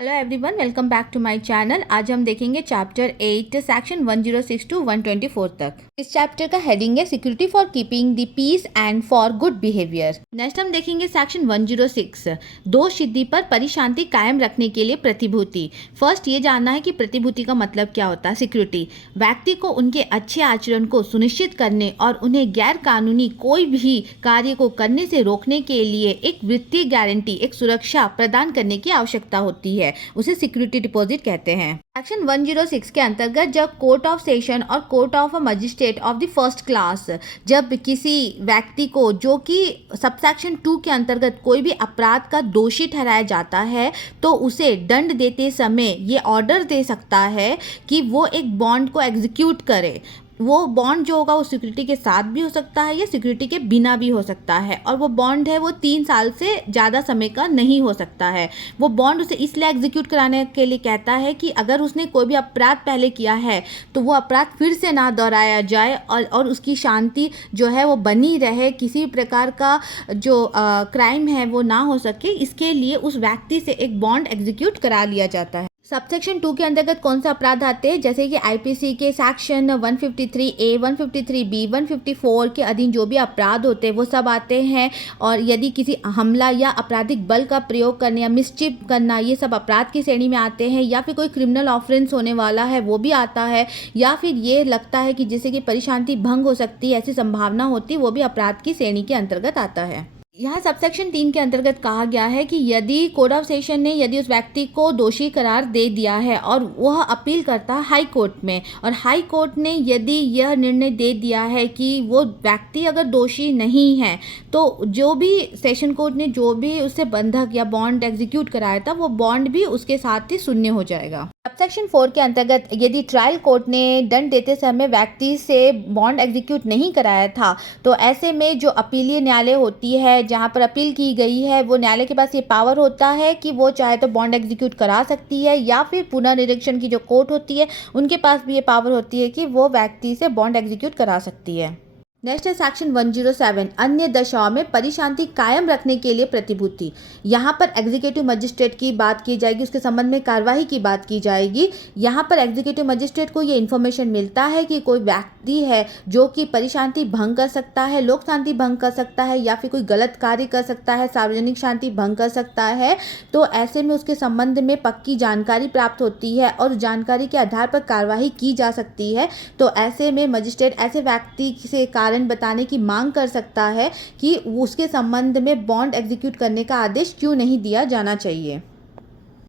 Hello everyone, welcome back to my channel. आज हम देखेंगे चैप्टर 8 सेक्शन 106 टू 124 तक। इस चैप्टर का हेडिंग है security for keeping the peace and for good behaviour. Next हम देखेंगे सेक्शन 106 दोष सिद्धि पर परिशांति कायम रखने के लिए प्रतिभूति। फर्स्ट ये जानना है कि प्रतिभूति का मतलब क्या होता है। सिक्योरिटी व्यक्ति को उनके अच्छे आचरण को सुनिश्चित करने और उन्हें गैर कानूनी कोई भी कार्य को करने से रोकने के लिए एक वित्तीय गारंटी, एक सुरक्षा प्रदान करने की आवश्यकता होती है, उसे सिक्योरिटी डिपॉजिट कहते हैं। सेक्शन 106 के अंतर्गत जब कोर्ट ऑफ सेशन और court of magistrate of the first class जब किसी व्यक्ति को जो कि सबसेक्शन 2 के अंतर्गत कोई भी अपराध का दोषी ठहराया जाता है तो उसे दंड देते समय ये ऑर्डर दे सकता है कि वो एक बॉन्ड को एग्जीक्यूट करे। वो बॉन्ड जो होगा वो सिक्योरिटी के साथ भी हो सकता है या सिक्योरिटी के बिना भी हो सकता है, और वो बॉन्ड है वो 3 साल से ज़्यादा समय का नहीं हो सकता है। वो बॉन्ड उसे इसलिए एग्जीक्यूट कराने के लिए कहता है कि अगर उसने कोई भी अपराध पहले किया है तो वो अपराध फिर से ना दोहराया जाए और उसकी शांति जो है वो बनी रहे, किसी प्रकार का जो क्राइम है वो ना हो सके। इसके लिए उस व्यक्ति से एक बॉन्ड एग्जीक्यूट करा लिया जाता है। सबसेक्शन 2 के अंतर्गत कौन सा अपराध आते हैं, जैसे कि आईपीसी के सेक्शन 153A, 153B, 154 के अधीन जो भी अपराध होते हैं वो सब आते हैं। और यदि किसी हमला या आपराधिक बल का प्रयोग करने या मिसचिफ करना, ये सब अपराध की श्रेणी में आते हैं। या फिर कोई क्रिमिनल ऑफेंस होने वाला है वो भी आता है, या फिर ये लगता है कि जैसे कि परिशांति भंग हो सकती है, ऐसी संभावना होती, वो भी अपराध की श्रेणी के अंतर्गत आता है। यहाँ सबसेक्शन 3 के अंतर्गत कहा गया है कि यदि कोर्ट ऑफ सेशन ने यदि उस व्यक्ति को दोषी करार दे दिया है और वह अपील करता है हाई कोर्ट में, और हाई कोर्ट ने यदि यह निर्णय दे दिया है कि वो व्यक्ति अगर दोषी नहीं है तो जो भी सेशन कोर्ट ने जो भी उससे बंधक या बॉन्ड एग्जीक्यूट कराया था वो बॉन्ड भी उसके साथ ही शून्य हो जाएगा। सबसेक्शन 4 के अंतर्गत यदि ट्रायल कोर्ट ने दंड देते समय व्यक्ति से बॉन्ड एग्जीक्यूट नहीं कराया था तो ऐसे में जो अपीलीय न्यायालय होती है जहां पर अपील की गई है, वो न्यायालय के पास ये पावर होता है कि वो चाहे तो बॉन्ड एग्जीक्यूट करा सकती है, या फिर पुनर्निरीक्षण की जो कोर्ट होती है उनके पास भी ये पावर होती है कि वो व्यक्ति से बॉन्ड एग्जीक्यूट करा सकती है। नेक्स्ट है सेक्शन 107 अन्य दशाओं में परिशांति कायम रखने के लिए प्रतिभूति। यहाँ पर एग्जीक्यूटिव मजिस्ट्रेट की बात की जाएगी, उसके संबंध में कार्यवाही की बात की जाएगी। यहाँ पर एग्जीक्यूटिव मजिस्ट्रेट को ये इन्फॉर्मेशन मिलता है कि कोई व्यक्ति है जो कि परिशांति भंग कर सकता है, लोक शांति भंग कर सकता है, या फिर कोई गलत कार्य कर सकता है, सार्वजनिक शांति भंग कर सकता है, तो ऐसे में उसके संबंध में पक्की जानकारी प्राप्त होती है और जानकारी के आधार पर कार्यवाही की जा सकती है। तो ऐसे में मजिस्ट्रेट ऐसे व्यक्ति से बताने की मांग कर सकता है कि उसके संबंध में बॉन्ड एग्जीक्यूट करने का आदेश क्यों नहीं दिया जाना चाहिए।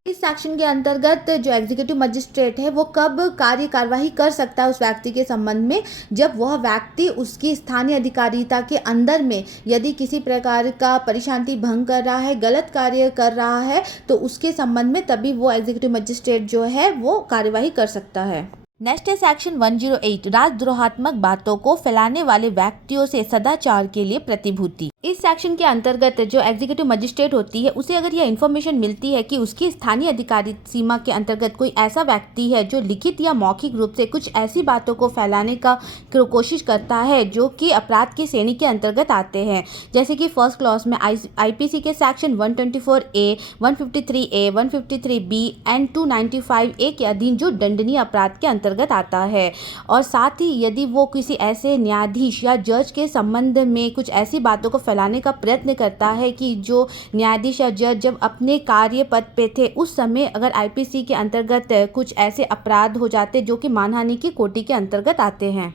इस सेक्शन के अंतर्गत जो एग्जीक्यूटिव मजिस्ट्रेट है वो कब कार्यवाही कर सकता है उस व्यक्ति के संबंध में, जब वह व्यक्ति उसकी स्थानीय अधिकारिता के अंदर में यदि किसी प्रकार का परिशांति भंग कर रहा है, गलत कार्य कर रहा है, तो उसके संबंध में तभी वो एग्जीक्यूटिव मजिस्ट्रेट जो है वो कार्यवाही कर सकता है। नेक्स्ट है सेक्शन 108 राजद्रोहात्मक बातों को फैलाने वाले व्यक्तियों से सदाचार के लिए प्रतिभूति। इस सेक्शन के अंतर्गत जो एग्जीक्यूटिव मजिस्ट्रेट होती है उसे अगर यह इन्फॉर्मेशन मिलती है कि उसकी स्थानीय अधिकारी सीमा के अंतर्गत कोई ऐसा व्यक्ति है जो लिखित या मौखिक रूप से कुछ ऐसी बातों को फैलाने का कोशिश करता है जो कि अपराध की श्रेणी के अंतर्गत आते हैं, जैसे कि फर्स्ट क्लॉज में आईपीसी के section 124A, 153A, 153B and 295A के अधीन जो दंडनीय अपराध के अंतर्गत आता है। और साथ ही यदि वो किसी ऐसे न्यायाधीश या जज के संबंध में कुछ ऐसी बातों को फैलाने का प्रयत्न करता है कि जो न्यायाधीश या जज जब अपने कार्य पद पे थे उस समय अगर आईपीसी के अंतर्गत कुछ ऐसे अपराध हो जाते जो कि मानहानि की कोटि के अंतर्गत आते हैं।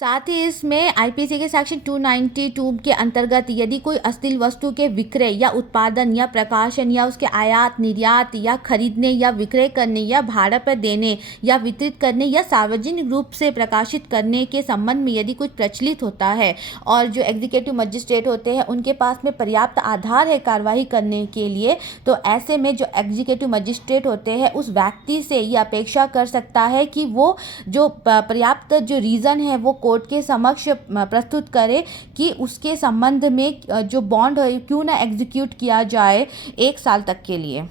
साथ ही इसमें आईपीसी के सेक्शन 292 के अंतर्गत यदि कोई अश्लील वस्तु के विक्रय या उत्पादन या प्रकाशन या उसके आयात निर्यात या खरीदने या विक्रय करने या भाड़ा पर देने या वितरित करने या सार्वजनिक रूप से प्रकाशित करने के संबंध में यदि कुछ प्रचलित होता है और जो एग्जीक्यूटिव मजिस्ट्रेट होते हैं उनके पास में पर्याप्त आधार है कार्रवाई करने के लिए, तो ऐसे में जो एग्जीक्यूटिव मजिस्ट्रेट होते हैं उस व्यक्ति से ये अपेक्षा कर सकता है कि वो जो पर्याप्त जो रीज़न है वो कोर्ट के समक्ष प्रस्तुत करे कि उसके संबंध में जो बॉन्ड है क्यों ना एग्जीक्यूट किया जाए 1 साल तक के लिए।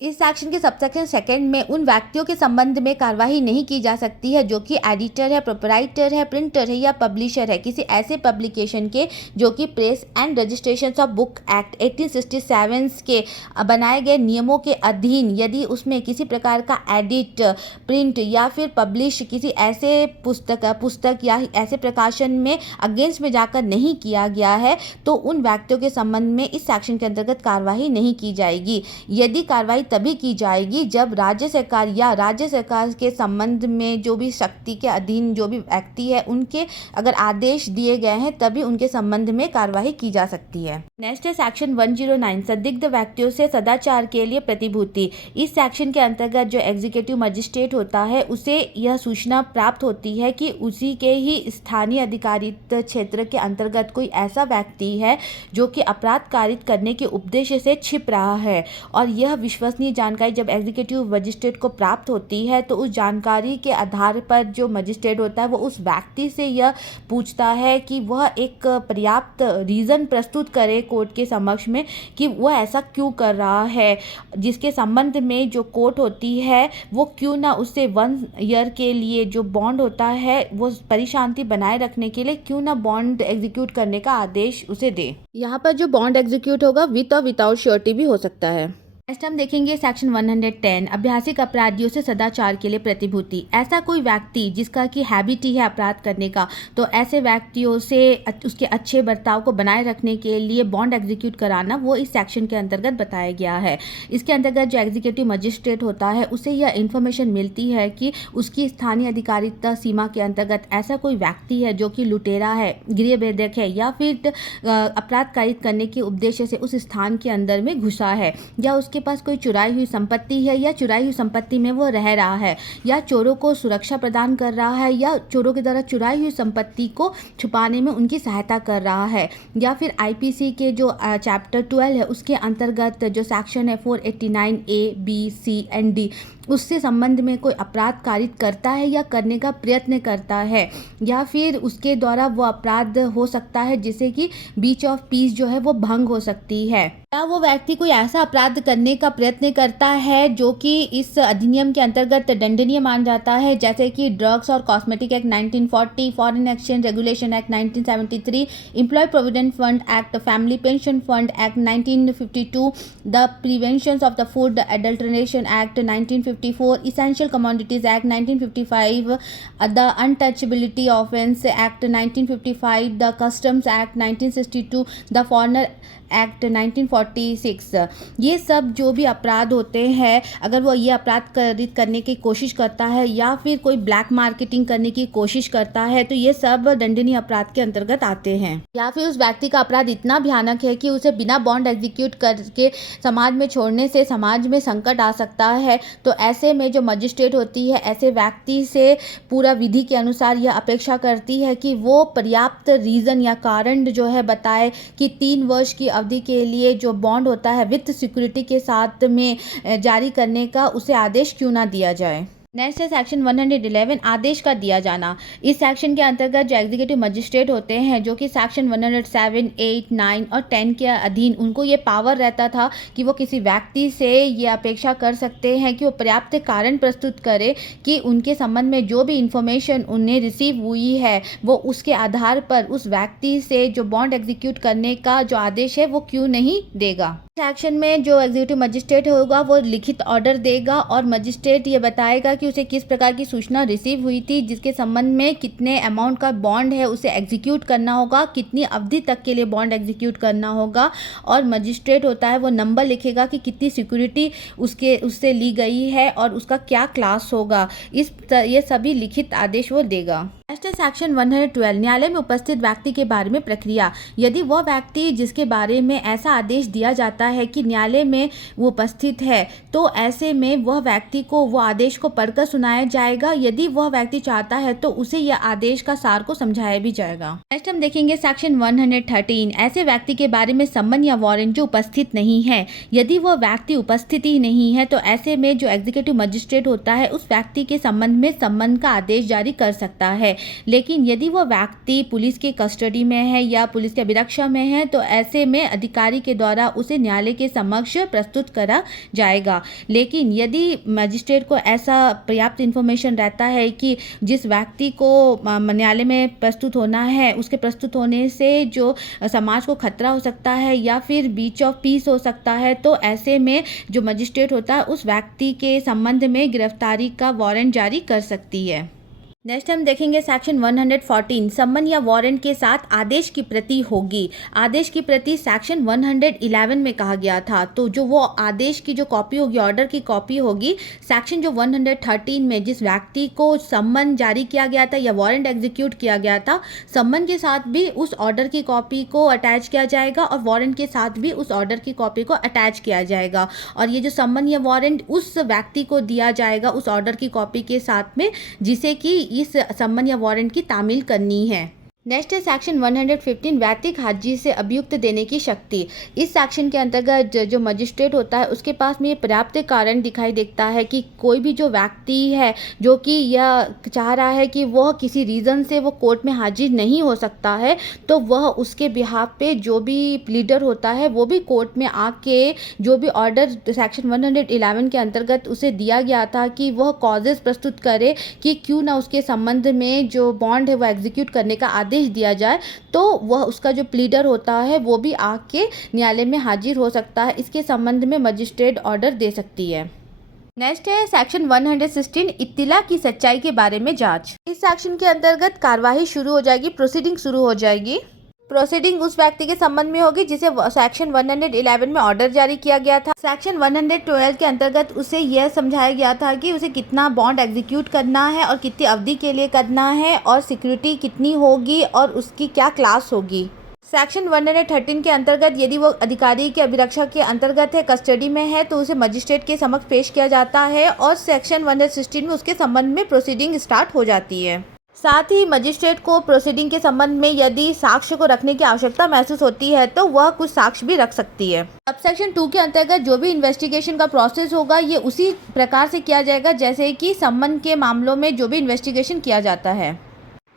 इस सेक्शन के सबसेक्शन सेकंड में उन व्यक्तियों के संबंध में कार्रवाई नहीं की जा सकती है जो कि एडिटर है, प्रोपराइटर है, प्रिंटर है या पब्लिशर है किसी ऐसे पब्लिकेशन के जो कि press and registration of book act 1867 के बनाए गए नियमों के अधीन यदि उसमें किसी प्रकार का एडिट, प्रिंट या फिर पब्लिश किसी ऐसे पुस्तक या ऐसे प्रकाशन में अगेंस्ट में जाकर नहीं किया गया है तो उन व्यक्तियों के संबंध में इस सेक्शन के अंतर्गत कार्रवाई नहीं की जाएगी। यदि कार्रवाई तभी की जाएगी जब राज्य सरकार या राज्य सरकार के संबंध में जो भी शक्ति के अधीन जो भी व्यक्ति है उनके अगर आदेश दिए गए हैं तभी उनके संबंध में कार्रवाई की जा सकती है। नेक्स्ट है सेक्शन 109 संदिग्ध व्यक्तियों से सदाचार के लिए प्रतिभूति। इस सेक्शन के अंतर्गत जो एग्जीक्यूटिव मजिस्ट्रेट होता है उसे यह सूचना प्राप्त होती है कि उसी के ही स्थानीय अधिकारित क्षेत्र के अंतर्गत कोई ऐसा व्यक्ति है जो कि अपराध कारित करने के उद्देश्य से छिप रहा है और यह विश्वसनीय जानकारी जब एग्जीक्यूटिव मजिस्ट्रेट को प्राप्त होती है तो उस जानकारी के आधार पर जो मजिस्ट्रेट होता है वो उस व्यक्ति से यह पूछता है कि वह एक पर्याप्त रीज़न प्रस्तुत करे कोर्ट के समक्ष में कि वह ऐसा क्यों कर रहा है, जिसके संबंध में जो कोर्ट होती है वो क्यों ना उससे 1 ईयर के लिए जो बॉन्ड होता है वो परिशांति बनाए रखने के लिए क्यों ना बॉन्ड एग्जीक्यूट करने का आदेश उसे दे। यहाँ पर जो बॉन्ड एग्जीक्यूट होगा विथ और विदाउट श्योरिटी भी हो सकता है। नेक्स्ट हम देखेंगे सेक्शन 110 अभ्यासिक अपराधियों से सदाचार के लिए प्रतिभूति। ऐसा कोई व्यक्ति जिसका कि हैबिट ही है अपराध करने का तो ऐसे व्यक्तियों से उसके अच्छे बर्ताव को बनाए रखने के लिए बॉन्ड एग्जीक्यूट कराना वो इस सेक्शन के अंतर्गत बताया गया है। इसके अंतर्गत जो एग्जीक्यूटिव मजिस्ट्रेट होता है उसे यह इन्फॉर्मेशन मिलती है कि उसकी स्थानीय अधिकारिता सीमा के अंतर्गत ऐसा कोई व्यक्ति है जो कि लुटेरा है, गृहभेदक है या फिर अपराध कारित करने के उद्देश्य से उस स्थान के अंदर में घुसा है या के पास कोई चुराई हुई संपत्ति है या चुराई हुई संपत्ति में वो रह रहा है या चोरों को सुरक्षा प्रदान कर रहा है या चोरों के द्वारा चुराई हुई संपत्ति को छुपाने में उनकी सहायता कर रहा है या फिर आईपीसी के जो चैप्टर 12 है उसके अंतर्गत जो सेक्शन है 489 ए, बी, सी एंड डी उससे संबंध में कोई अपराध कारित करता है या करने का प्रयत्न करता है या फिर उसके द्वारा वो अपराध हो सकता है जिससे कि बीच ऑफ पीस जो है वो भंग हो सकती है या वो व्यक्ति कोई ऐसा अपराध करने का प्रयत्न करता है जो कि इस अधिनियम के अंतर्गत दंडनीय मान जाता है जैसे कि ड्रग्स और cosmetic act 1940, foreign exchange regulation act 1973, employ provident fund act, family pension fund act 1952, the prevention of the food adulteration act 1954, Essential Commodities Act 1955, the Untouchability Offence Act 1955, the Customs Act 1962, the Foreigner act 1946। ये सब जो भी अपराध होते हैं अगर वो ये अपराध करने की कोशिश करता है या फिर कोई ब्लैक मार्केटिंग करने की कोशिश करता है तो ये सब दंडनीय अपराध के अंतर्गत आते हैं। या फिर उस व्यक्ति का अपराध इतना भयानक है कि उसे बिना बॉन्ड एग्जीक्यूट करके समाज में छोड़ने से समाज में संकट आ सकता है तो ऐसे में जो मजिस्ट्रेट होती है ऐसे व्यक्ति से पूरा विधि के अनुसार यह अपेक्षा करती है कि वो पर्याप्त रीज़न या कारण जो है बताए कि 3 वर्ष की अवधि के लिए जो बॉन्ड होता है विथ सिक्योरिटी के साथ में जारी करने का उसे आदेश क्यों ना दिया जाए। नेक्स्ट है सेक्शन 111 आदेश का दिया जाना। इस सेक्शन के अंतर्गत जो एग्जीक्यूटिव मजिस्ट्रेट होते हैं जो कि सेक्शन 107, 8, 9 और 10 के अधीन उनको ये पावर रहता था कि वो किसी व्यक्ति से ये अपेक्षा कर सकते हैं कि वो पर्याप्त कारण प्रस्तुत करे कि उनके संबंध में जो भी इंफॉर्मेशन उन्हें रिसीव हुई है वो उसके आधार पर उस व्यक्ति से जो बॉन्ड एग्जीक्यूट करने का जो आदेश है वो क्यों नहीं देगा। सेक्शन में जो एग्जीक्यूटिव मजिस्ट्रेट होगा वो लिखित ऑर्डर देगा और मजिस्ट्रेट ये बताएगा कि उसे किस प्रकार की सूचना रिसीव हुई थी जिसके संबंध में कितने अमाउंट का बॉन्ड है उसे एग्जीक्यूट करना होगा, कितनी अवधि तक के लिए बॉन्ड एग्जीक्यूट करना होगा और मजिस्ट्रेट होता है वो नंबर लिखेगा कि कितनी सिक्योरिटी उससे ली गई है और उसका क्या क्लास होगा। ये सभी लिखित आदेश वो देगा। नेक्स्ट है सेक्शन 112 न्यायालय में उपस्थित व्यक्ति के बारे में प्रक्रिया। यदि वह व्यक्ति जिसके बारे में ऐसा आदेश दिया जाता है कि न्यायालय में वो उपस्थित है तो ऐसे में वह व्यक्ति को वो आदेश को पढ़कर सुनाया जाएगा। यदि वह व्यक्ति चाहता है तो उसे यह आदेश का सार को समझाया भी जाएगा। नेक्स्ट हम देखेंगे सेक्शन 113 ऐसे व्यक्ति के बारे में सम्मन या वारंट जो उपस्थित नहीं है। यदि वह व्यक्ति उपस्थित ही नहीं है तो ऐसे में जो एग्जीक्यूटिव मजिस्ट्रेट होता है उस व्यक्ति के संबंध में सम्मन का आदेश जारी कर सकता है। लेकिन यदि वह व्यक्ति पुलिस के कस्टडी में है या पुलिस के अभिरक्षा में है तो ऐसे में अधिकारी के द्वारा उसे न्यायालय के समक्ष प्रस्तुत करा जाएगा। लेकिन यदि मजिस्ट्रेट को ऐसा पर्याप्त इन्फॉर्मेशन रहता है कि जिस व्यक्ति को न्यायालय में प्रस्तुत होना है उसके प्रस्तुत होने से जो समाज को खतरा हो सकता है या फिर बीच ऑफ पीस हो सकता है, तो ऐसे में जो मजिस्ट्रेट होता है उस व्यक्ति के संबंध में गिरफ्तारी का वारंट जारी कर सकती है। नेक्स्ट हम देखेंगे सेक्शन 114, सम्मन या वारंट के साथ आदेश की प्रति होगी। आदेश की प्रति सेक्शन 111 में कहा गया था, तो जो वो आदेश की जो कॉपी होगी, ऑर्डर की कॉपी होगी, सेक्शन जो 113 में जिस व्यक्ति को सम्मन जारी किया गया था या वारंट एग्जीक्यूट किया गया था, सम्मन के साथ भी उस ऑर्डर की कॉपी को अटैच किया जाएगा और वारंट के साथ भी उस ऑर्डर की कॉपी को अटैच किया जाएगा। और ये जो सम्मन या वारंट उस व्यक्ति को दिया जाएगा उस ऑर्डर की कॉपी के साथ में जिसे कि इस सम्मन या वारंट की तामील करनी है। नेक्स्ट है सेक्शन 115, वैयक्तिक हाजिर से अभियुक्त देने की शक्ति। इस सेक्शन के अंतर्गत जो मजिस्ट्रेट होता है उसके पास में ये पर्याप्त कारण दिखाई देता है कि कोई भी जो व्यक्ति है जो कि यह चाह रहा है कि वह किसी रीज़न से वो कोर्ट में हाजिर नहीं हो सकता है, तो वह उसके बिहाफ पे जो भी प्लीडर होता है वो भी कोर्ट में आके जो भी ऑर्डर सेक्शन 111 के अंतर्गत उसे दिया गया था कि वह कॉजेज़ प्रस्तुत करे कि क्यों ना उसके संबंध में जो बॉन्ड है वो एग्जीक्यूट करने का आदेश दिया जाए, तो वह उसका जो प्लीडर होता है वो भी आके न्यायालय में हाजिर हो सकता है। इसके संबंध में मजिस्ट्रेट ऑर्डर दे सकती है। नेक्स्ट है सेक्शन 116, इत्तिला की सच्चाई के बारे में जांच। इस सेक्शन के अंतर्गत कार्यवाही शुरू हो जाएगी, प्रोसीडिंग शुरू हो जाएगी। प्रोसीडिंग उस व्यक्ति के संबंध में होगी जिसे सेक्शन 111 में ऑर्डर जारी किया गया था। सेक्शन 112 के अंतर्गत उसे यह समझाया गया था कि उसे कितना बॉन्ड एग्जीक्यूट करना है और कितनी अवधि के लिए करना है और सिक्योरिटी कितनी होगी और उसकी क्या क्लास होगी। सेक्शन 113 के अंतर्गत यदि वो अधिकारी के अभिरक्षा के अंतर्गत है, कस्टडी में है, तो उसे मजिस्ट्रेट के समक्ष पेश किया जाता है और सेक्शन 116 में उसके संबंध में प्रोसीडिंग स्टार्ट हो जाती है। साथ ही मजिस्ट्रेट को प्रोसीडिंग के संबंध में यदि साक्ष्य को रखने की आवश्यकता महसूस होती है तो वह कुछ साक्ष्य भी रख सकती है। अब सेक्शन 2 के अंतर्गत जो भी इन्वेस्टिगेशन का प्रोसेस होगा ये उसी प्रकार से किया जाएगा जैसे कि सम्मन के मामलों में जो भी इन्वेस्टिगेशन किया जाता है।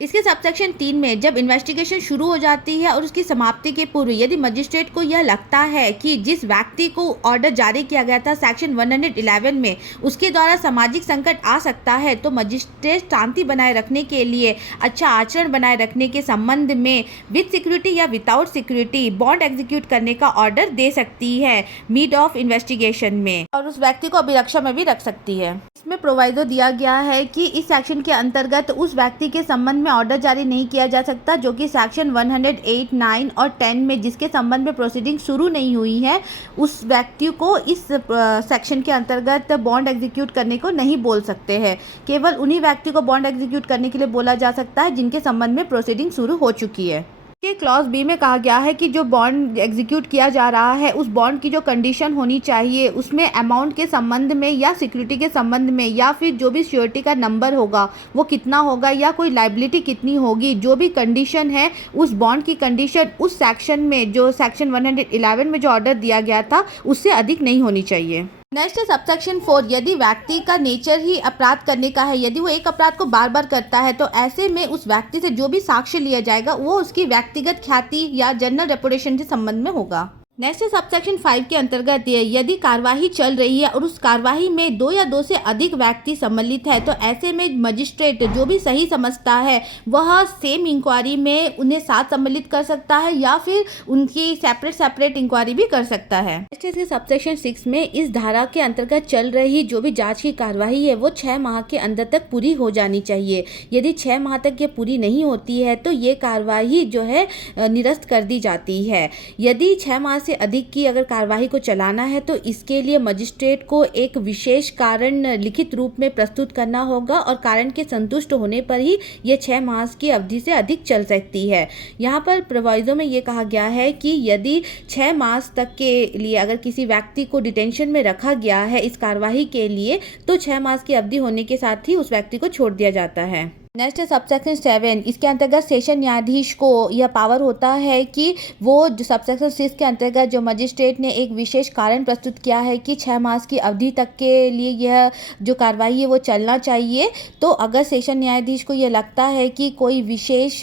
इसके सबसेक्शन 3 में जब इन्वेस्टिगेशन शुरू हो जाती है और उसकी समाप्ति के पूर्व यदि मजिस्ट्रेट को यह लगता है कि जिस व्यक्ति को ऑर्डर जारी किया गया था सेक्शन 111 में उसके द्वारा सामाजिक संकट आ सकता है, तो मजिस्ट्रेट शांति बनाए रखने के लिए, अच्छा आचरण बनाए रखने के संबंध में विद सिक्योरिटी या विदाउट सिक्योरिटी बॉन्ड एग्जीक्यूट करने का ऑर्डर दे सकती है मिड ऑफ इन्वेस्टिगेशन में, और उस व्यक्ति को अभिरक्षा में भी रख सकती है। इसमें प्रोवाइडो दिया गया है कि इस सेक्शन के अंतर्गत उस व्यक्ति के संबंध में ऑर्डर जारी नहीं किया जा सकता जो कि सेक्शन 108, 9 और 10 में जिसके संबंध में प्रोसीडिंग शुरू नहीं हुई है, उस व्यक्ति को इस सेक्शन के अंतर्गत बॉन्ड एग्जीक्यूट करने को नहीं बोल सकते हैं। केवल उन्हीं व्यक्ति को बॉन्ड एग्जीक्यूट करने के लिए बोला जा सकता है जिनके संबंध में प्रोसीडिंग शुरू हो चुकी है। के क्लॉज बी में कहा गया है कि जो बॉन्ड एग्जीक्यूट किया जा रहा है उस बॉन्ड की जो कंडीशन होनी चाहिए उसमें अमाउंट के संबंध में या सिक्योरिटी के संबंध में या फिर जो भी श्योरिटी का नंबर होगा वो कितना होगा या कोई लायबिलिटी कितनी होगी, जो भी कंडीशन है उस बॉन्ड की कंडीशन उस सेक्शन में जो सेक्शन 111 में जो ऑर्डर दिया गया था उससे अधिक नहीं होनी चाहिए। नेक्स्ट है सबसेक्शन 4, यदि व्यक्ति का नेचर ही अपराध करने का है, यदि वो एक अपराध को बार बार करता है तो ऐसे में उस व्यक्ति से जो भी साक्ष्य लिया जाएगा वो उसकी व्यक्तिगत ख्याति या जनरल रेपुटेशन के संबंध में होगा। नेक्स्ट है सबसेक्शन 5 के अंतर्गत यदि कार्यवाही चल रही है और उस कार्यवाही में 2 या 2 से अधिक व्यक्ति सम्मिलित है तो ऐसे में मजिस्ट्रेट जो भी सही समझता है वह सेम इंक्वायरी में उन्हें साथ सम्मिलित कर सकता है या फिर उनकी सेपरेट इंक्वायरी भी कर सकता है। नेक्स्ट है सबसेक्शन 6 में इस धारा के अंतर्गत चल रही जो भी जाँच की कार्यवाही है वो 6 माह के अंदर तक पूरी हो जानी चाहिए। यदि 6 माह तक ये पूरी नहीं होती है तो ये कार्यवाही जो है निरस्त कर दी जाती है। यदि 6 माह से अधिक की अगर कार्यवाही को चलाना है तो इसके लिए मजिस्ट्रेट को एक विशेष कारण लिखित रूप में प्रस्तुत करना होगा और कारण के संतुष्ट होने पर ही ये 6 माह की अवधि से अधिक चल सकती है। यहाँ पर प्रोवाइजो में ये कहा गया है कि यदि 6 माह तक के लिए अगर किसी व्यक्ति को डिटेंशन में रखा गया है इस कार्यवाही के लिए तो 6 माह की अवधि होने के साथ ही उस व्यक्ति को छोड़ दिया जाता है। नेक्स्ट है सबसेक्शन 7। इसके अंतर्गत सेशन न्यायाधीश को यह पावर होता है कि वो जो सबसेक्शन 6 के अंतर्गत जो मजिस्ट्रेट ने एक विशेष कारण प्रस्तुत किया है कि 6 मास की अवधि तक के लिए यह जो कार्रवाई है वो चलना चाहिए, तो अगर सेशन न्यायाधीश को ये लगता है कि कोई विशेष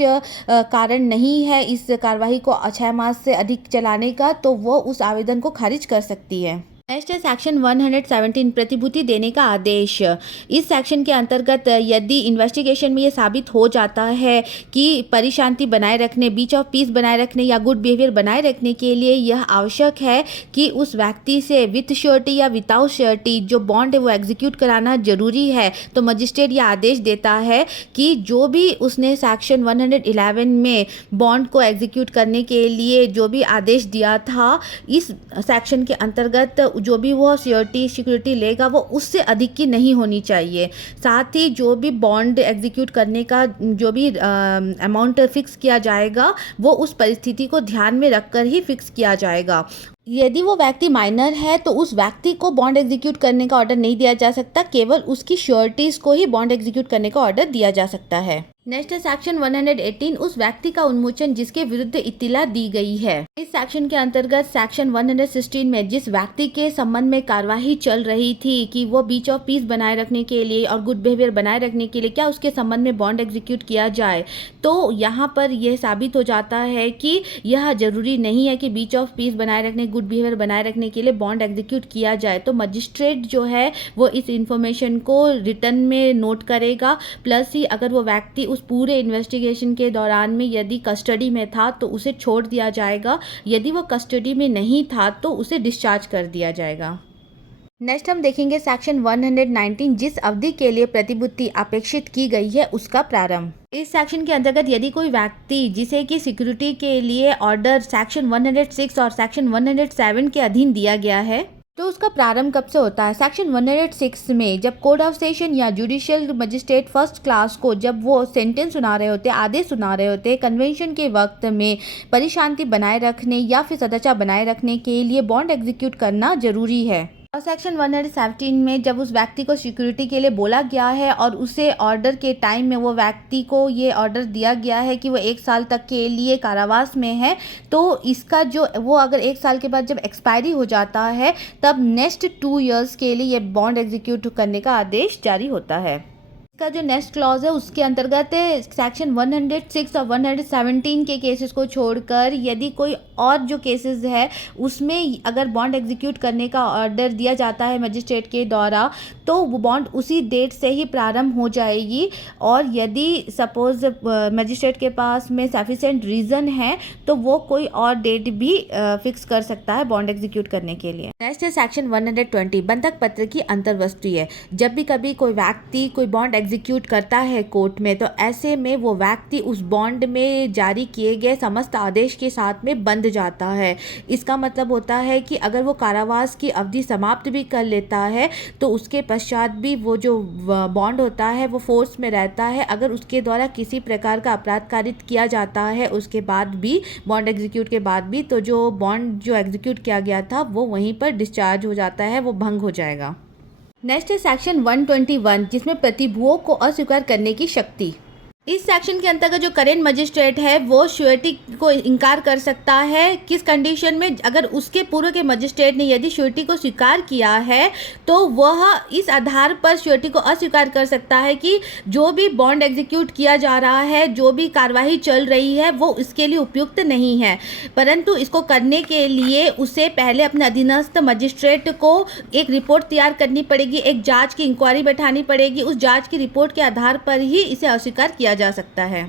कारण नहीं है इस कार्रवाई को 6 मास से अधिक चलाने का, तो वो उस आवेदन को खारिज कर सकती है। नेक्स्ट है सेक्शन 117 प्रतिभूति देने का आदेश। इस सेक्शन के अंतर्गत यदि इन्वेस्टिगेशन में ये साबित हो जाता है कि परिशांति बनाए रखने, बीच ऑफ पीस बनाए रखने या गुड बिहेवियर बनाए रखने के लिए यह आवश्यक है कि उस व्यक्ति से विथ श्योरिटी या विदाउट श्योरिटी जो बॉन्ड है वो एग्जीक्यूट कराना जरूरी है, तो मजिस्ट्रेट यह आदेश देता है कि जो भी उसने सेक्शन 111 में बॉन्ड को एग्जीक्यूट करने के लिए जो भी आदेश दिया था, इस सेक्शन के अंतर्गत जो भी वो सिक्योरिटी लेगा वो उससे अधिक की नहीं होनी चाहिए। साथ ही जो भी बॉन्ड एग्जीक्यूट करने का जो भी अमाउंट फिक्स किया जाएगा वो उस परिस्थिति को ध्यान में रखकर ही फिक्स किया जाएगा। यदि वो व्यक्ति माइनर है तो उस व्यक्ति को बॉन्ड एग्जीक्यूट करने का ऑर्डर नहीं दिया जा सकता, केवल उसकी श्योरिटीज़ को ही बॉन्ड एग्जीक्यूट करने का ऑर्डर दिया जा सकता है। नेक्स्ट है सेक्शन 118 उस व्यक्ति का उन्मोचन जिसके विरुद्ध इत्तिला दी गई है। इस सेक्शन के अंतर्गत सेक्शन 116 में जिस व्यक्ति के संबंध में कार्यवाही चल रही थी कि वो बीच ऑफ पीस बनाए रखने के लिए और गुड बिहेवियर बनाए रखने के लिए क्या उसके संबंध में बॉन्ड एग्जीक्यूट किया जाए, तो यहाँ पर यह साबित हो जाता है कि यह जरूरी नहीं है कि बीच ऑफ पीस बनाए रखने, गुड बिहेवियर बनाए रखने के लिए बॉन्ड एग्जीक्यूट किया जाए। तो मजिस्ट्रेट जो है वो इस इंफॉर्मेशन को रिटर्न में नोट करेगा, प्लस ही अगर वो व्यक्ति उस पूरे इन्वेस्टिगेशन के दौरान में यदि कस्टडी में था तो उसे छोड़ दिया जाएगा, यदि वो कस्टडी में नहीं था तो उसे डिस्चार्ज कर दिया जाएगा। नेक्स्ट हम देखेंगे सेक्शन 119 जिस अवधि के लिए प्रतिभूति अपेक्षित की गई है उसका प्रारंभ। इस सेक्शन के अंतर्गत यदि कोई व्यक्ति जिसे कि सिक्योरिटी के लिए ऑर्डर सेक्शन 106 और सेक्शन 107 के अधीन दिया गया है तो उसका प्रारंभ कब से होता है। सेक्शन 106 में जब कोर्ट ऑफ सेशन या जुडिशियल मजिस्ट्रेट फर्स्ट क्लास को जब वो सेंटेंस सुना रहे होते, आदेश सुना रहे होते, कन्वेंशन के वक्त में परिशांति बनाए रखने या फिर सदाचार बनाए रखने के लिए बॉन्ड एग्जीक्यूट करना जरूरी है। और सेक्शन 117 में जब उस व्यक्ति को सिक्योरिटी के लिए बोला गया है और उसे ऑर्डर के टाइम में वो व्यक्ति को ये ऑर्डर दिया गया है कि वो 1 साल तक के लिए कारावास में है, तो इसका जो वो अगर 1 साल के बाद जब एक्सपायरी हो जाता है तब नेक्स्ट 2 इयर्स के लिए ये बॉन्ड एग्जीक्यूट करने का आदेश जारी होता है। इसका जो नेक्स्ट क्लॉज है उसके अंतर्गत सेक्शन 106 और 117 के केसेस को छोड़कर यदि कोई और जो केसेस है उसमें अगर बॉन्ड एग्जीक्यूट करने का ऑर्डर दिया जाता है मजिस्ट्रेट के द्वारा तो वो बॉन्ड उसी डेट से ही प्रारंभ हो जाएगी, और यदि सपोज मजिस्ट्रेट के पास में सफिशिएंट रीज़न है तो वो कोई और डेट भी फिक्स कर सकता है बॉन्ड एग्जीक्यूट करने के लिए। नेक्स्ट है सेक्शन 120 बंधक पत्र की अंतर्वस्तु है। जब भी कभी कोई व्यक्ति कोई बॉन्ड एग्जीक्यूट करता है कोर्ट में तो ऐसे में वो व्यक्ति उस बॉन्ड में जारी किए गए समस्त आदेश के साथ में बंध जाता है। इसका मतलब होता है कि अगर वो कारावास की अवधि समाप्त भी कर लेता है तो उसके पश्चात भी वो जो बॉन्ड होता है वो फोर्स में रहता है। अगर उसके द्वारा किसी प्रकार का अपराध कारित किया जाता है उसके बाद भी, बॉन्ड एग्जीक्यूट के बाद भी, तो जो बॉन्ड जो एग्जीक्यूट किया गया था वो वहीं पर डिस्चार्ज हो जाता है, वो भंग हो जाएगा। नेक्स्ट है सेक्शन 121 जिसमें प्रतिभूओं को अस्वीकार करने की शक्ति। इस सेक्शन के अंतर्गत जो करेंट मजिस्ट्रेट है वो श्योरिटी को इनकार कर सकता है। किस कंडीशन में? अगर उसके पूर्व के मजिस्ट्रेट ने यदि श्योरिटी को स्वीकार किया है तो वह इस आधार पर श्योरिटी को अस्वीकार कर सकता है कि जो भी बॉन्ड एग्जीक्यूट किया जा रहा है, जो भी कार्यवाही चल रही है वो इसके लिए उपयुक्त नहीं है। परंतु इसको करने के लिए उसे पहले अपने अधीनस्थ मजिस्ट्रेट को एक रिपोर्ट तैयार करनी पड़ेगी, एक जाँच की इंक्वायरी बैठानी पड़ेगी। उस जाँच की रिपोर्ट के आधार पर ही इसे अस्वीकार किया जा सकता है।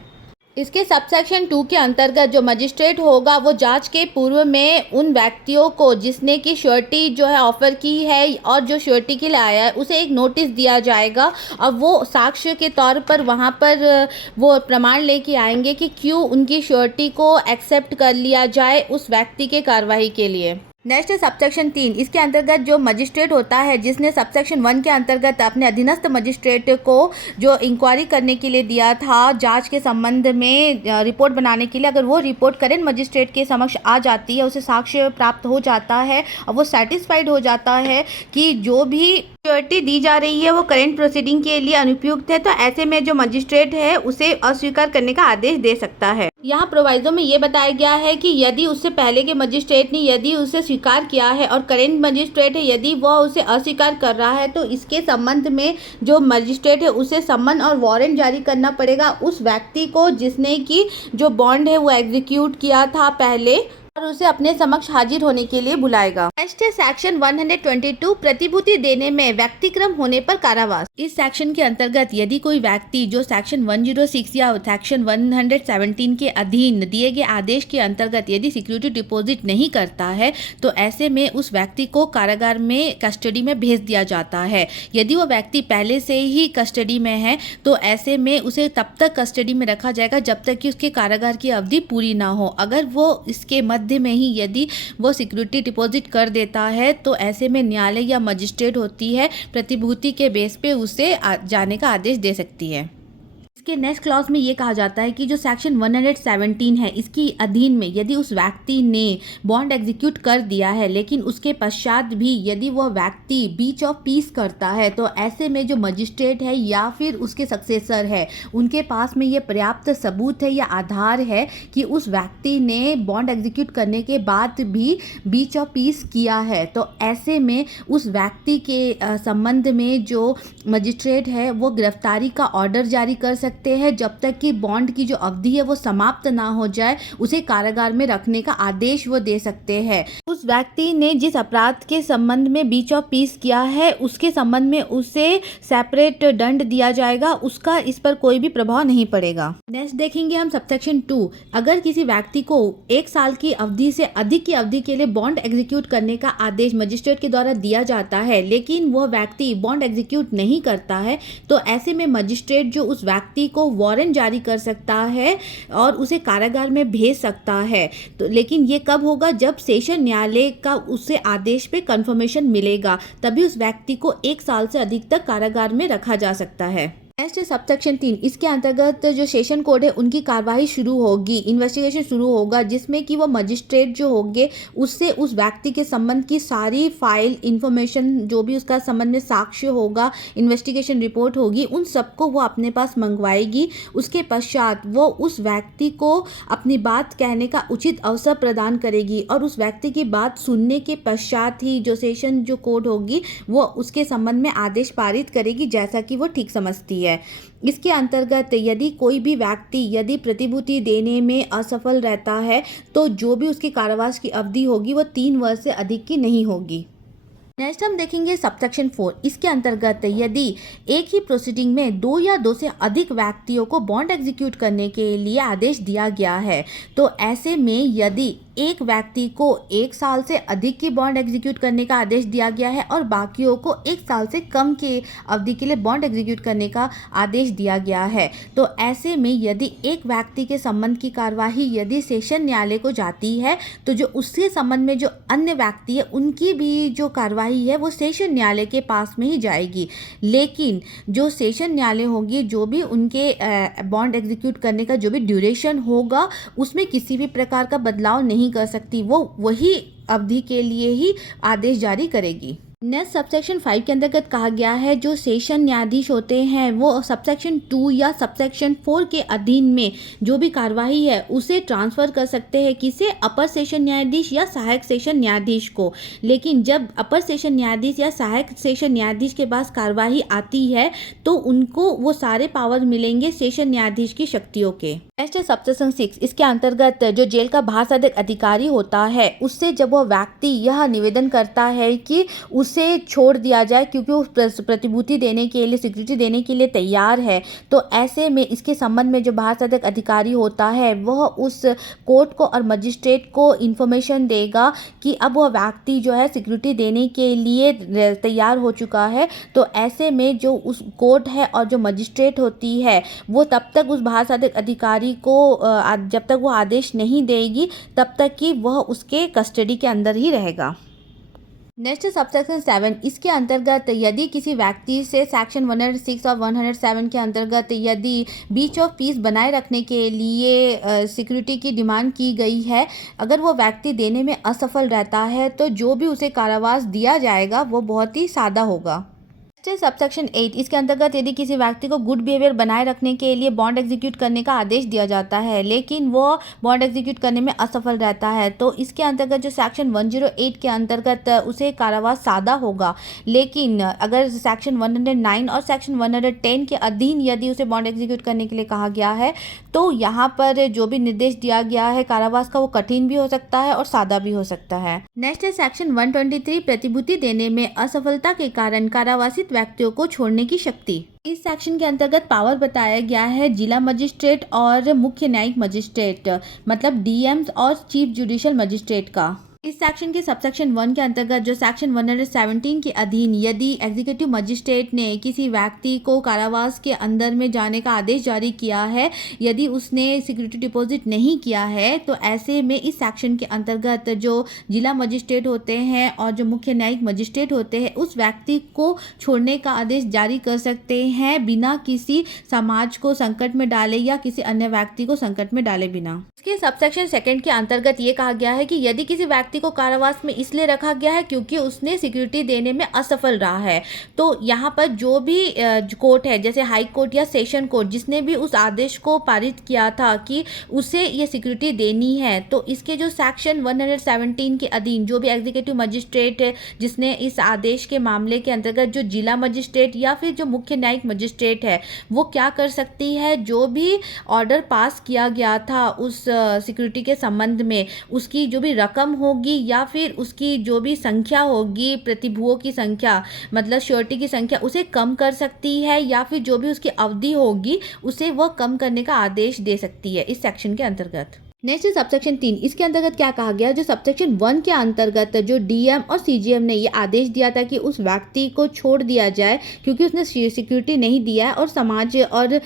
इसके सबसेक्शन 2 के अंतर्गत जो मजिस्ट्रेट होगा वो जांच के पूर्व में उन व्यक्तियों को जिसने की श्योरिटी जो है ऑफर की है और जो श्योरिटी के लिए आया है उसे एक नोटिस दिया जाएगा और वो साक्ष्य के तौर पर वहाँ पर वो प्रमाण लेके आएंगे कि क्यों उनकी श्योरिटी को एक्सेप्ट कर लिया जाए उस व्यक्ति के कार्रवाई के लिए। नेक्स्ट है सबसेक्शन 3। इसके अंतर्गत जो मजिस्ट्रेट होता है जिसने सबसेक्शन 1 के अंतर्गत अपने अधीनस्थ मजिस्ट्रेट को जो इंक्वायरी करने के लिए दिया था जांच के संबंध में रिपोर्ट बनाने के लिए, अगर वो रिपोर्ट करेंट मजिस्ट्रेट के समक्ष आ जाती है, उसे साक्ष्य प्राप्त हो जाता है और वो सेटिस्फाइड हो जाता है कि जो भी सिक्योरिटी दी जा रही है वो करेंट प्रोसीडिंग के लिए अनुपयुक्त है, तो ऐसे में जो मजिस्ट्रेट है उसे अस्वीकार करने का आदेश दे सकता है। यहाँ प्रोवाइजो में ये बताया गया है कि यदि उससे पहले के मजिस्ट्रेट ने यदि उसे स्वीकार किया है और करेंट मजिस्ट्रेट है यदि वह उसे अस्वीकार कर रहा है, तो इसके संबंध में जो मजिस्ट्रेट है उसे सम्मन और वारंट जारी करना पड़ेगा उस व्यक्ति को जिसने कि जो बॉन्ड है वो एग्जीक्यूट किया था पहले, और उसे अपने समक्ष हाजिर होने के लिए बुलाएगा। नेक्स्ट है सेक्शन 122, प्रतिभूति देने में व्यक्तिक्रम होने पर कारावास। इस सेक्शन के अंतर्गत यदि कोई व्यक्ति जो सेक्शन 106 या सेक्शन 117 के अधीन दिए गए आदेश के अंतर्गत यदि सिक्योरिटी डिपॉजिट नहीं करता है, तो ऐसे में उस व्यक्ति को कारागार में कस्टडी में भेज दिया जाता है। यदि वो व्यक्ति पहले से ही कस्टडी में है तो ऐसे में उसे तब तक कस्टडी में रखा जाएगा जब तक कि उसके कारागार की अवधि पूरी ना हो। अगर वो इसके मध्य में ही यदि वो सिक्योरिटी डिपॉजिट कर देता है तो ऐसे में न्यायालय या मजिस्ट्रेट होती है प्रतिभूति के बेस पे उसे जाने का आदेश दे सकती है। इसके नेक्स्ट क्लॉज में ये कहा जाता है कि जो सेक्शन 117 है इसकी अधीन में यदि उस व्यक्ति ने बॉन्ड एग्जीक्यूट कर दिया है लेकिन उसके पश्चात भी यदि वह व्यक्ति बीच ऑफ पीस करता है, तो ऐसे में जो मजिस्ट्रेट है या फिर उसके सक्सेसर है उनके पास में ये पर्याप्त सबूत है या आधार है कि उस व्यक्ति ने बॉन्ड एग्जीक्यूट करने के बाद भी बीच ऑफ पीस किया है, तो ऐसे में उस व्यक्ति के संबंध में जो मजिस्ट्रेट है वो गिरफ्तारी का ऑर्डर जारी कर सकते हैं जब तक कि बॉन्ड की जो अवधि है वो समाप्त ना हो जाए, उसे कारागार में रखने का आदेश वो दे सकते हैं। उस व्यक्ति ने जिस अपराध के संबंध में बीच ऑफ पीस किया है उसके संबंध में उसे सेपरेट दंड दिया जाएगा, उसका इस पर कोई भी प्रभाव नहीं पड़ेगा। नेक्स्ट देखेंगे हम सबसेक्शन 2। अगर किसी व्यक्ति को 1 साल की अवधि से अधिक की अवधि के लिए बॉन्ड एग्जीक्यूट करने का आदेश मजिस्ट्रेट के द्वारा दिया जाता है लेकिन वह व्यक्ति बॉन्ड एग्जीक्यूट नहीं करता है, तो ऐसे में मजिस्ट्रेट जो उस व्यक्ति को वारंट जारी कर सकता है और उसे कारागार में भेज सकता है। तो लेकिन ये कब होगा? जब सेशन न्यायालय का उससे आदेश पे कंफर्मेशन मिलेगा, तभी उस व्यक्ति को 1 साल से अधिक तक कारागार में रखा जा सकता है। नेक्स्ट है सबसेक्शन 3। इसके अंतर्गत जो सेशन कोर्ट है उनकी कार्रवाई शुरू होगी, इन्वेस्टिगेशन शुरू होगा, जिसमें कि वो मजिस्ट्रेट जो होंगे उससे उस व्यक्ति के संबंध की सारी फाइल इंफॉर्मेशन जो भी उसका संबंध में साक्ष्य होगा, इन्वेस्टिगेशन रिपोर्ट होगी, उन सबको वो अपने पास मंगवाएगी। उसके पश्चात वो उस व्यक्ति को अपनी बात कहने का उचित अवसर प्रदान करेगी और उस व्यक्ति की बात सुनने के पश्चात ही जो सेशन जो कोर्ट होगी वो उसके संबंध में आदेश पारित करेगी जैसा कि वो ठीक समझती है। इसके अंतर्गत यदि कोई भी व्यक्ति यदि प्रतिभूति देने में असफल रहता है तो जो भी उसकी कारावास की अवधि होगी वो 3 वर्ष से अधिक की नहीं होगी। नेक्स्ट हम देखेंगे सबसेक्शन 4। इसके अंतर्गत यदि एक ही प्रोसीडिंग में 2 या 2 से अधिक व्यक्तियों को बॉन्ड एग्जीक्यूट करने के लिए आदेश दिया गया है, तो ऐसे में यदि एक व्यक्ति को 1 साल से अधिक की बॉन्ड एग्जीक्यूट करने का आदेश दिया गया है और बाकियों को 1 साल से कम के अवधि के लिए बॉन्ड एग्जीक्यूट करने का आदेश दिया गया है, तो ऐसे में यदि एक व्यक्ति के संबंध की कार्यवाही यदि सेशन न्यायालय को जाती है, तो जो उसके संबंध में जो अन्य व्यक्ति है उनकी भी जो कार्यवाही है वो सेशन न्यायालय के पास में ही जाएगी। लेकिन जो सेशन न्यायालय होगी जो भी उनके बॉन्ड एग्जीक्यूट करने का जो भी ड्यूरेशन होगा उसमें किसी भी प्रकार का बदलाव नहीं कर सकती, वो वही अवधि के लिए ही आदेश जारी करेगी। नेक्स्ट सबसेक्शन 5 के अंतर्गत कहा गया है जो सेशन न्यायाधीश होते हैं वो सबसेक्शन 2 या सबसेक्शन 4 के अधीन में जो भी कार्यवाही है उसे ट्रांसफ़र कर सकते हैं किसे? अपर सेशन न्यायाधीश या सहायक सेशन न्यायाधीश को। लेकिन जब अपर सेशन न्यायाधीश या सहायक सेशन न्यायाधीश के पास कार्यवाही आती है तो उनको वो सारे पावर मिलेंगे सेशन न्यायाधीश की शक्तियों के। नेक्स्ट है सबसेक्शन 6। इसके अंतर्गत जो जेल का भाषाधिक अधिकारी होता है उससे जब वह व्यक्ति यह निवेदन करता है कि उसे छोड़ दिया जाए क्योंकि वो प्रतिभूति देने के लिए सिक्योरिटी देने के लिए तैयार है, तो ऐसे में इसके संबंध में जो भाषाधिक अधिकारी होता है वह उस कोर्ट को और मजिस्ट्रेट को इन्फॉर्मेशन देगा कि अब वह व्यक्ति जो है सिक्योरिटी देने के लिए तैयार हो चुका है। तो ऐसे में जो उस कोर्ट है और जो मजिस्ट्रेट होती है वो तब तक उस भाषाधिक अधिकारी अधिकारी को जब तक वो आदेश नहीं देगी तब तक कि वह उसके कस्टडी के अंदर ही रहेगा। नेक्स्ट सबसेक्शन 7, इसके अंतर्गत यदि किसी व्यक्ति से सेक्शन 106 और 107 के अंतर्गत यदि बीच ऑफ पीस बनाए रखने के लिए सिक्योरिटी की डिमांड की गई है, अगर वो व्यक्ति देने में असफल रहता है तो जो भी उसे कारावास दिया जाएगा वो बहुत ही सादा होगा। सबसेक्शन 8, इसके अंतर्गत यदि किसी व्यक्ति को गुड बिहेवियर बनाए रखने के लिए बॉन्ड एग्जीक्यूट करने का आदेश दिया जाता है लेकिन वो बॉन्ड एग्जीक्यूट करने में असफल रहता है तो इसके अंतर्गत जो सेक्शन 108 के अंतर्गत उसे कारावास सादा होगा। लेकिन अगर सेक्शन 109 और सेक्शन 110 के अधीन यदि उसे बॉन्ड एग्जीक्यूट करने के लिए कहा गया है तो यहाँ पर जो भी निर्देश दिया गया है कारावास का वो कठिन भी हो सकता है और सादा भी हो सकता है। नेक्स्ट है सेक्शन 123, प्रतिभूति देने में असफलता के कारण कारावासित व्यक्तियों को छोड़ने की शक्ति। इस सेक्शन के अंतर्गत पावर बताया गया है जिला मजिस्ट्रेट और मुख्य न्यायिक मजिस्ट्रेट मतलब डीएम्स और चीफ जुडिशियल मजिस्ट्रेट का। इस सेक्शन के सबसेक्शन 1 के अंतर्गत जो सेक्शन 117 के अधीन यदि एग्जीक्यूटिव मजिस्ट्रेट ने किसी व्यक्ति को कारावास के अंदर में जाने का आदेश जारी किया है, यदि उसने सिक्योरिटी डिपॉजिट नहीं किया है तो ऐसे में इस सेक्शन के अंतर्गत जो जिला मजिस्ट्रेट होते हैं और जो मुख्य न्यायिक मजिस्ट्रेट होते हैं उस व्यक्ति को छोड़ने का आदेश जारी कर सकते हैं बिना किसी समाज को संकट में डाले या किसी अन्य व्यक्ति को संकट में डाले बिना। इसके सबसेक्शन 2 के अंतर्गत ये कहा गया है कि यदि किसी व्यक्ति को कारावास में इसलिए रखा गया है क्योंकि उसने सिक्योरिटी देने में असफल रहा है तो यहाँ पर जो भी कोर्ट है जैसे हाई कोर्ट या सेशन कोर्ट जिसने भी उस आदेश को पारित किया था कि उसे ये सिक्योरिटी देनी है तो इसके जो सेक्शन 117 के अधीन जो भी एग्जीक्यूटिव मजिस्ट्रेट है जिसने इस आदेश के मामले के अंतर्गत जो जिला मजिस्ट्रेट या फिर जो मुख्य न्यायिक मजिस्ट्रेट है वो क्या कर सकती है, जो भी ऑर्डर पास किया गया था उस सिक्योरिटी के संबंध में उसकी जो भी रकम होगी या फिर उसकी जो भी संख्या होगी, प्रतिभूओं की संख्या मतलब श्योरिटी की संख्या उसे कम कर सकती है या फिर जो भी उसकी अवधि होगी उसे वह कम करने का आदेश दे सकती है इस सेक्शन के अंतर्गत। नेक्स्ट सबसेक्शन 3, इसके अंतर्गत क्या कहा गया, जो सबसेक्शन 1 के अंतर्गत जो डीएम और सीजीएम ने ये आदेश दिया था कि उस व्यक्ति को छोड़ दिया जाए क्योंकि उसने सिक्योरिटी नहीं दिया है और समाज और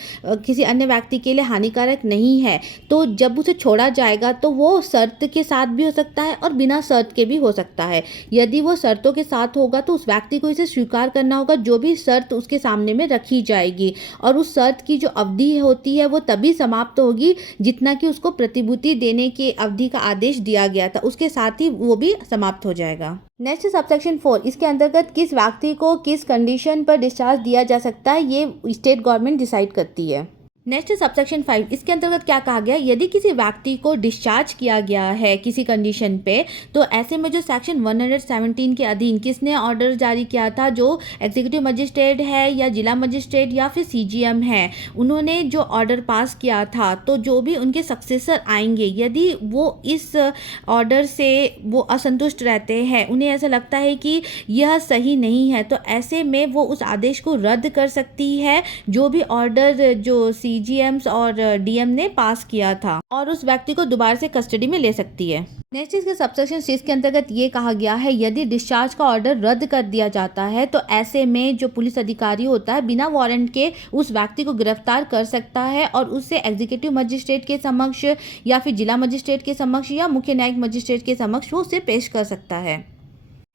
किसी अन्य व्यक्ति के लिए हानिकारक नहीं है, तो जब उसे छोड़ा जाएगा तो वो शर्त के साथ भी हो सकता है और बिना शर्त के भी हो सकता है। यदि वो शर्तों के साथ होगा तो उस व्यक्ति को इसे स्वीकार करना होगा जो भी शर्त उसके सामने में रखी जाएगी और उस शर्त की जो अवधि होती है वो तभी समाप्त होगी जितना कि उसको प्रतिभूति देने की अवधि का आदेश दिया गया था उसके साथ ही वो भी समाप्त हो जाएगा। नेक्स्ट सबसेक्शन 4, इसके अंतर्गत किस व्यक्ति को किस कंडीशन पर डिस्चार्ज दिया जा सकता है ये स्टेट गवर्नमेंट डिसाइड करती है। नेक्स्ट सबसेक्शन 5, इसके अंतर्गत क्या कहा गया, यदि किसी व्यक्ति को डिस्चार्ज किया गया है किसी कंडीशन पे तो ऐसे में जो सेक्शन 117 के अधीन किसने ऑर्डर जारी किया था, जो एग्जीक्यूटिव मजिस्ट्रेट है या जिला मजिस्ट्रेट या फिर सीजीएम है, उन्होंने जो ऑर्डर पास किया था तो जो भी उनके सक्सेसर आएंगे यदि वो इस ऑर्डर से वो असंतुष्ट रहते हैं, उन्हें ऐसा लगता है कि यह सही नहीं है, तो ऐसे में वो उस आदेश को रद्द कर सकती है जो भी ऑर्डर जो सीजीएम्स और डीएम ने पास किया था और उस व्यक्ति को दोबारा से कस्टडी में ले सकती है। नेक्स्ट इसके सबसेक्शन 6 के अंतर्गत ये कहा गया है, यदि डिस्चार्ज का ऑर्डर रद्द कर दिया जाता है तो ऐसे में जो पुलिस अधिकारी होता है बिना वारंट के उस व्यक्ति को गिरफ्तार कर सकता है और उससे एग्जीक्यूटिव मजिस्ट्रेट के समक्ष या फिर जिला मजिस्ट्रेट के समक्ष या मुख्य न्यायिक मजिस्ट्रेट के समक्ष वो उसे पेश कर सकता है।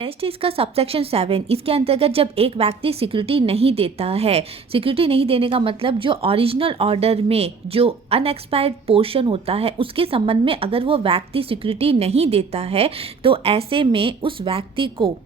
नेक्स्ट इसका सबसेक्शन 7, इसके अंतर्गत जब एक व्यक्ति सिक्योरिटी नहीं देता है, सिक्योरिटी नहीं देने का मतलब जो ओरिजिनल ऑर्डर में जो अनएक्सपायर्ड पोर्शन होता है उसके संबंध में अगर वो व्यक्ति सिक्योरिटी नहीं देता है तो ऐसे में उस व्यक्ति को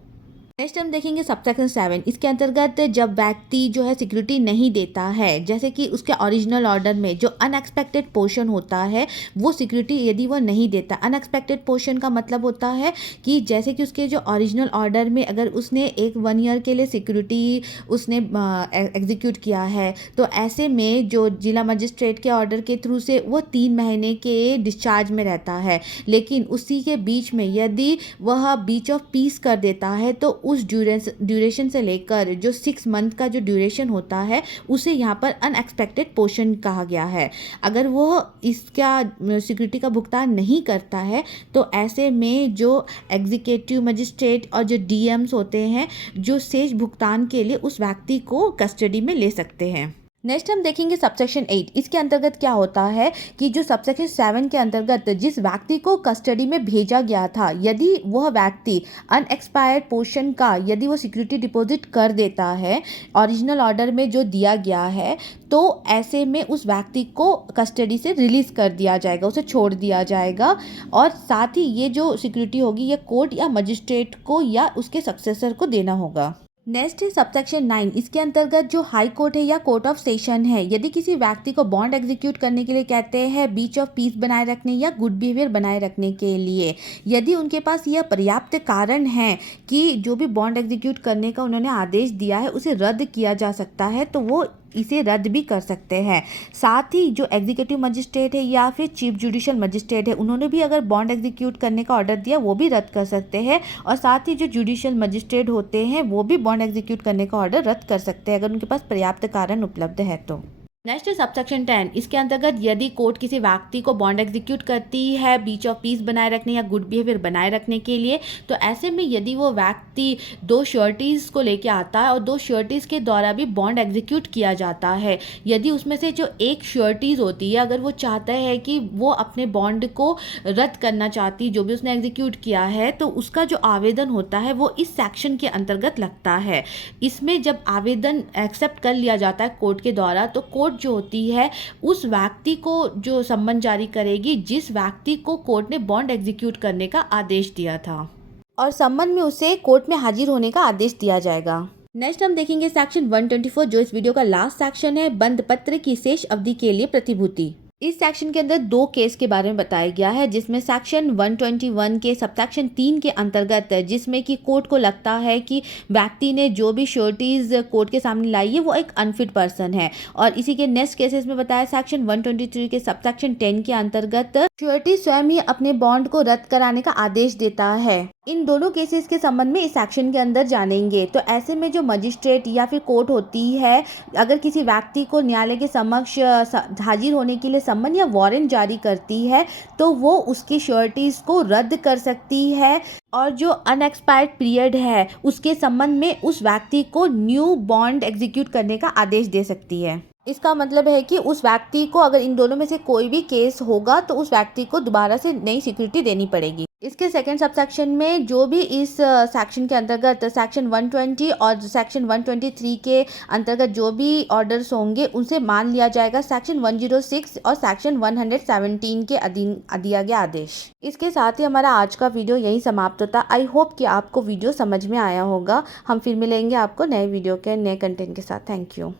नेक्स्ट हम देखेंगे सबसेक्शन 7, इसके अंतर्गत जब व्यक्ति जो है सिक्योरिटी नहीं देता है, जैसे कि उसके ओरिजिनल ऑर्डर में जो अनएक्सपेक्टेड पोर्शन होता है वो सिक्योरिटी यदि वो नहीं देता, अनएक्सपेक्टेड पोर्शन का मतलब होता है कि जैसे कि उसके जो ओरिजिनल ऑर्डर में अगर उसने 1 ईयर के लिए सिक्योरिटी उसने एग्जीक्यूट किया है तो ऐसे में जो जिला मजिस्ट्रेट के ऑर्डर के थ्रू से वो 3 महीने के डिस्चार्ज में रहता है, लेकिन उसी के बीच में यदि वह बीच ऑफ पीस कर देता है तो उस ड्यूरेशन से लेकर जो 6 मंथ का जो ड्यूरेशन होता है उसे यहाँ पर अनएक्सपेक्टेड पोर्शन कहा गया है। अगर वो इसका सिक्योरिटी का भुगतान नहीं करता है तो ऐसे में जो एग्जीक्यूटिव मजिस्ट्रेट और जो डीएम्स होते हैं जो शेष भुगतान के लिए उस व्यक्ति को कस्टडी में ले सकते हैं। नेक्स्ट हम देखेंगे सबसेक्शन 8। इसके अंतर्गत क्या होता है कि जो सबसेक्शन 7 के अंतर्गत जिस व्यक्ति को कस्टडी में भेजा गया था, यदि वह व्यक्ति अनएक्सपायर्ड पोर्शन का यदि वो सिक्योरिटी डिपॉजिट कर देता है ओरिजिनल ऑर्डर में जो दिया गया है, तो ऐसे में उस व्यक्ति को कस्टडी से रिलीज़ कर दिया जाएगा, उसे छोड़ दिया जाएगा। और साथ ही ये जो सिक्योरिटी होगी ये कोर्ट या मजिस्ट्रेट को या उसके सक्सेसर को देना होगा। नेक्स्ट है सबसेक्शन 9। इसके अंतर्गत जो हाई कोर्ट है या कोर्ट ऑफ सेशन है, यदि किसी व्यक्ति को बॉन्ड एग्जीक्यूट करने के लिए कहते हैं बीच ऑफ पीस बनाए रखने या गुड बिहेवियर बनाए रखने के लिए, यदि उनके पास यह पर्याप्त कारण है कि जो भी बॉन्ड एग्जीक्यूट करने का उन्होंने आदेश दिया है उसे रद्द किया जा सकता है, तो वो इसे रद्द भी कर सकते हैं। साथ ही जो एग्जीक्यूटिव मजिस्ट्रेट है या फिर चीफ जुडिशियल मजिस्ट्रेट है, उन्होंने भी अगर बॉन्ड एग्जीक्यूट करने का ऑर्डर दिया वो भी रद्द कर सकते हैं। और साथ ही जो जुडिशियल मजिस्ट्रेट होते हैं वो भी बॉन्ड एग्जीक्यूट करने का ऑर्डर रद्द कर सकते हैं अगर उनके पास पर्याप्त कारण उपलब्ध है तो। नेक्स्ट है सबसेक्शन 10। इसके अंतर्गत यदि कोर्ट किसी व्यक्ति को बॉन्ड एग्जीक्यूट करती है बीच ऑफ पीस बनाए रखने या गुड बिहेवियर बनाए रखने के लिए, तो ऐसे में यदि वो व्यक्ति 2 श्योरिटीज़ को लेके आता है और 2 श्योरिटीज़ के द्वारा भी बॉन्ड एग्जीक्यूट किया जाता है, यदि उसमें से जो एक श्योरिटीज़ होती है अगर वो चाहता है कि वो अपने बॉन्ड को रद्द करना चाहती जो भी उसने एग्जीक्यूट किया है, तो उसका जो आवेदन होता है वो इस सेक्शन के अंतर्गत लगता है। इसमें जब आवेदन एक्सेप्ट कर लिया जाता है कोर्ट के द्वारा, तो कोर्ट जो होती है उस व्यक्ति को जो सम्मन जारी करेगी जिस व्यक्ति को कोर्ट ने बॉन्ड एग्जीक्यूट करने का आदेश दिया था, और सम्मन में उसे कोर्ट में हाजिर होने का आदेश दिया जाएगा। नेक्स्ट हम देखेंगे सेक्शन 124, जो इस वीडियो का लास्ट सेक्शन है, बंद पत्र की शेष अवधि के लिए प्रतिभूति। इस सेक्शन के अंदर 2 केस के बारे में बताया गया है, जिसमें सेक्शन 121 के सबसेक्शन 3 के अंतर्गत, जिसमें कि कोर्ट को लगता है कि व्यक्ति ने जो भी श्योरिटीज कोर्ट के सामने लाई है वो एक अनफिट पर्सन है। और इसी के नेक्स्ट केसेस में बताया सेक्शन 123 के सबसेक्शन 10 के अंतर्गत श्योरिटी स्वयं ही अपने बॉन्ड को रद्द कराने का आदेश देता है। इन दोनों केसेस के संबंध में इस सेक्शन के अंदर जानेंगे। तो ऐसे में जो मजिस्ट्रेट या फिर कोर्ट होती है, अगर किसी व्यक्ति को न्यायालय के समक्ष हाजिर होने के लिए सम्मन या वारंट जारी करती है, तो वो उसकी श्योरिटीज़ को रद्द कर सकती है, और जो अनएक्सपायर्ड पीरियड है उसके संबंध में उस व्यक्ति को न्यू बॉन्ड एग्जीक्यूट करने का आदेश दे सकती है। इसका मतलब है कि उस व्यक्ति को अगर इन दोनों में से कोई भी केस होगा तो उस व्यक्ति को दोबारा से नई सिक्योरिटी देनी पड़ेगी। इसके सेकंड सबसेक्शन में जो भी इस सेक्शन के अंतर्गत सेक्शन 120 और सेक्शन 123 के अंतर्गत जो भी ऑर्डर्स होंगे उनसे मान लिया जाएगा सेक्शन 106 और सेक्शन 117 के अधीन दिया गया आदेश। इसके साथ ही हमारा आज का वीडियो यही समाप्त होता। आई होप कि आपको वीडियो समझ में आया होगा। हम फिर मिलेंगे आपको नए वीडियो के नए कंटेंट के साथ। Thank you.